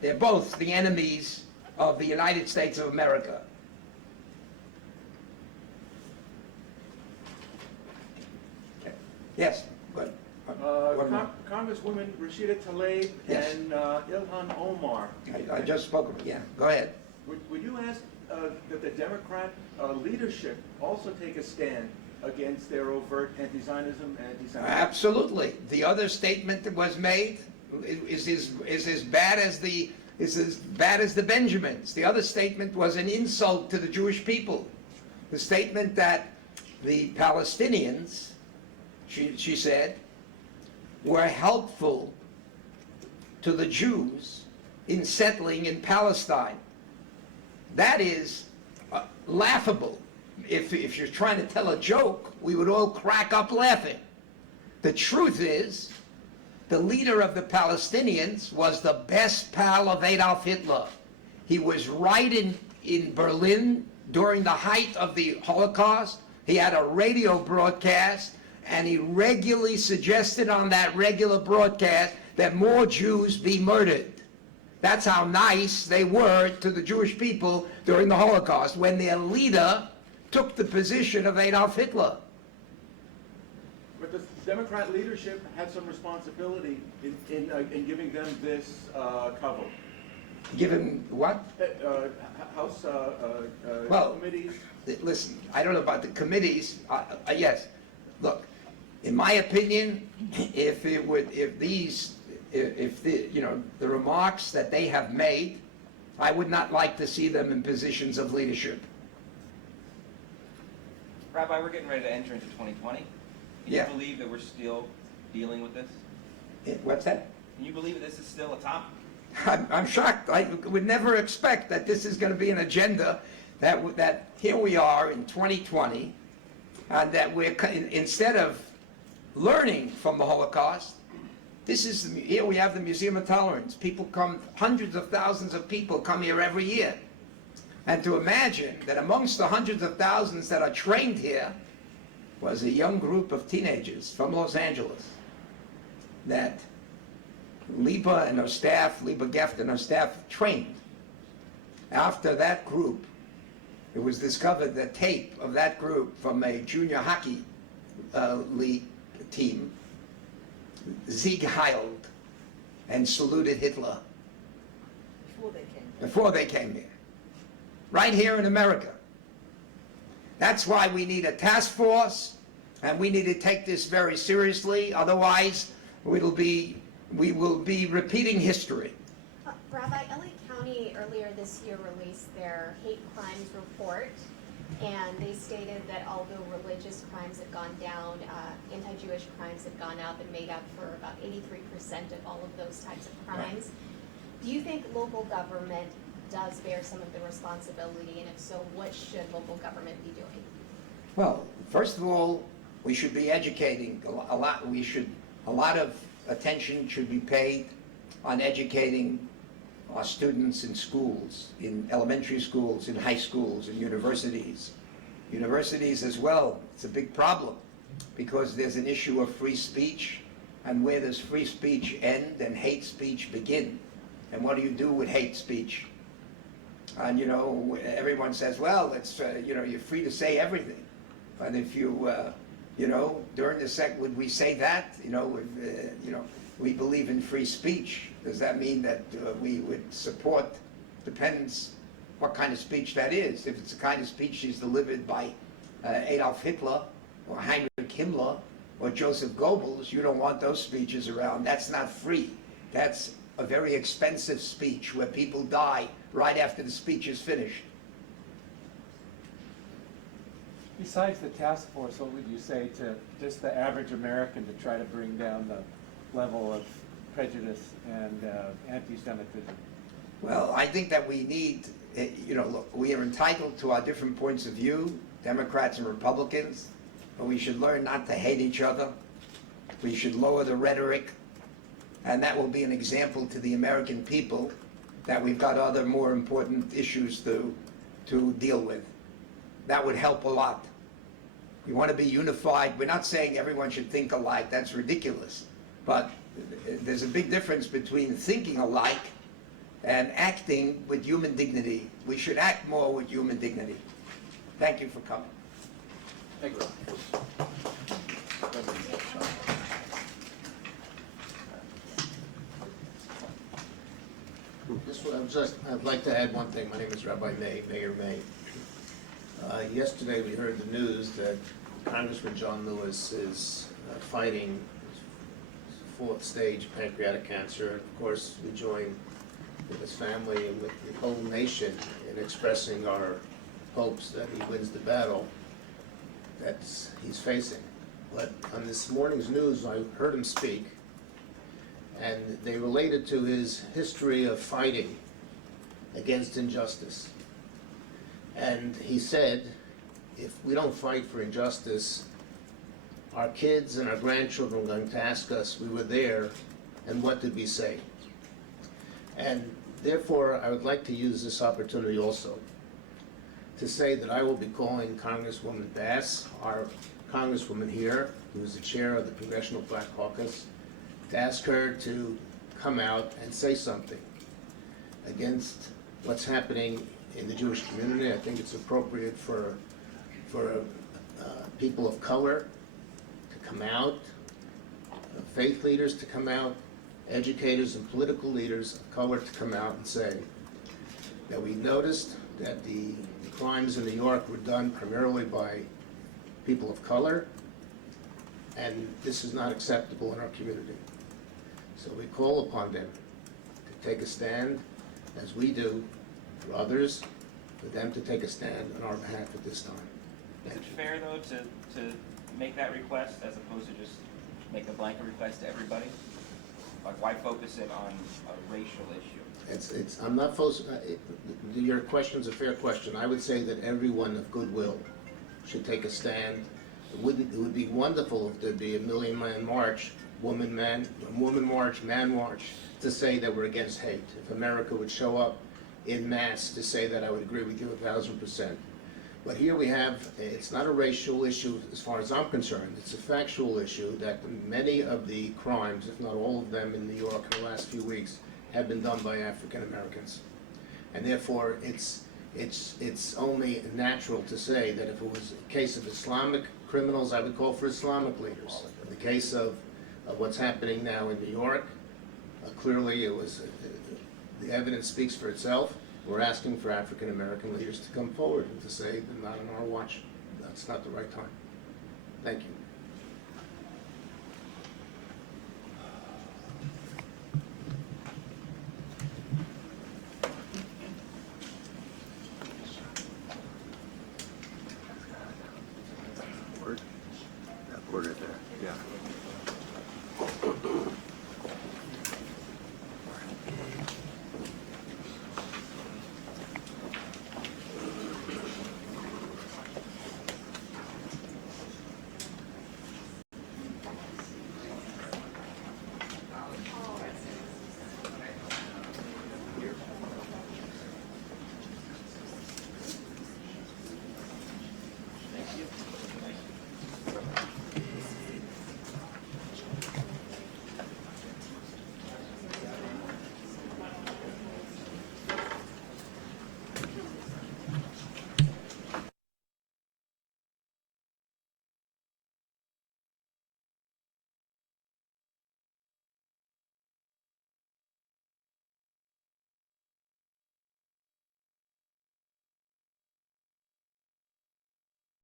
They're both the enemies of the United States of America. Yes, good. Congresswoman Rashida Tlaib Yes. and Ilhan Omar. I just spoke of it, yeah. Go ahead. Would you ask that the Democrat leadership also take a stand against their overt anti-Zionism and anti-Semitism? Absolutely. The other statement that was made is as bad as the Benjamins. The other statement was an insult to the Jewish people. The statement that the Palestinians, she said, were helpful to the Jews in settling in Palestine. That is laughable. If you're trying to tell a joke, we would all crack up laughing. The truth is, the leader of the Palestinians was the best pal of Adolf Hitler. He was right in Berlin during the height of the Holocaust. He had a radio broadcast, and he regularly suggested on that regular broadcast that more Jews be murdered. That's how nice they were to the Jewish people during the Holocaust, when their leader took the position of Adolf Hitler. But the Democrat leadership had some responsibility in giving them this cover. Give him what? House Well, committees. Listen, I don't know about the committees. Yes, look, in my opinion, if the remarks that they have made, I would not like to see them in positions of leadership. Rabbi, we're getting ready to enter into 2020. Can Yeah. you believe that we're still dealing with this? What's that? Can you believe that this is still a topic? I'm shocked. I would never expect that this is going to be an agenda that here we are in 2020, and that we're instead of learning from the Holocaust, here we have the Museum of Tolerance. People come, hundreds of thousands of people come here every year. And to imagine that amongst the hundreds of thousands that are trained here was a young group of teenagers from Los Angeles that Lipa and her staff, Lipa Geft and her staff, trained. After that group, it was discovered that tape of that group from a junior hockey league team Sieg heiled and saluted Hitler before they came here. Right here in America. That's why we need a task force, and we need to take this very seriously. Otherwise, we will be repeating history. Rabbi, LA County earlier this year released their hate crimes report, and they stated that although religious crimes had gone down, anti-Jewish crimes had gone up and made up for about 83% of all of those types of crimes. Right. Do you think local government does bear some of the responsibility, and if so, what should local government be doing? Well, first of all, we should be educating a lot. A lot of attention should be paid on educating our students in schools, in elementary schools, in high schools, in universities. Universities as well, it's a big problem because there's an issue of free speech, and where does free speech end and hate speech begin? And what do you do with hate speech? And everyone says, well, it's you're free to say everything. And if during the would we say that? We believe in free speech. Does that mean that we would support? Depends what kind of speech that is. If it's the kind of speech that's delivered by Adolf Hitler or Heinrich Himmler or Joseph Goebbels, you don't want those speeches around. That's not free. That's a very expensive speech where people die right after the speech is finished. Besides the task force, what would you say to just the average American to try to bring down the level of prejudice and anti-Semitism? Well, I think that we need, look, we are entitled to our different points of view, Democrats and Republicans, but we should learn not to hate each other. We should lower the rhetoric, and that will be an example to the American people that we've got other more important issues to deal with. That would help a lot. We want to be unified. We're not saying everyone should think alike. That's ridiculous. But there's a big difference between thinking alike and acting with human dignity. We should act more with human dignity. Thank you for coming. Thank you. I'd like to add one thing. My name is Rabbi May, Mayor May. Yesterday, we heard the news that Congressman John Lewis is fighting fourth stage pancreatic cancer. Of course, we join with his family and with the whole nation in expressing our hopes that he wins the battle that he's facing. But on this morning's news, I heard him speak, and they related to his history of fighting against injustice. And he said, if we don't fight for injustice, our kids and our grandchildren are going to ask us, we were there, and what did we say? And therefore, I would like to use this opportunity also to say that I will be calling Congresswoman Bass, our Congresswoman here, who is the chair of the Congressional Black Caucus, to ask her to come out and say something against what's happening in the Jewish community. I think it's appropriate for people of color to come out, faith leaders to come out, educators and political leaders of color to come out and say that we noticed that the crimes in New York were done primarily by people of color, and this is not acceptable in our community. So we call upon them to take a stand, as we do for others, for them to take a stand on our behalf at this time. Is it fair, though, to make that request as opposed to just make a blanket request to everybody? Like, why focus it on a racial issue? I'm not your question's a fair question. I would say that everyone of goodwill should take a stand. It would be wonderful if there'd be a Million Man March, woman march, man march, to say that we're against hate. If America would show up in mass to say that, I would agree with you 1,000%. But here we have, it's not a racial issue as far as I'm concerned. It's a factual issue that many of the crimes, if not all of them in New York in the last few weeks, have been done by African Americans. And therefore, it's only natural to say that if it was a case of Islamic criminals, I would call for Islamic leaders. In the case of what's happening now in New York, clearly it was, the evidence speaks for itself. We're asking for African American leaders to come forward and to say, not on our watch. That's not the right time. Thank you.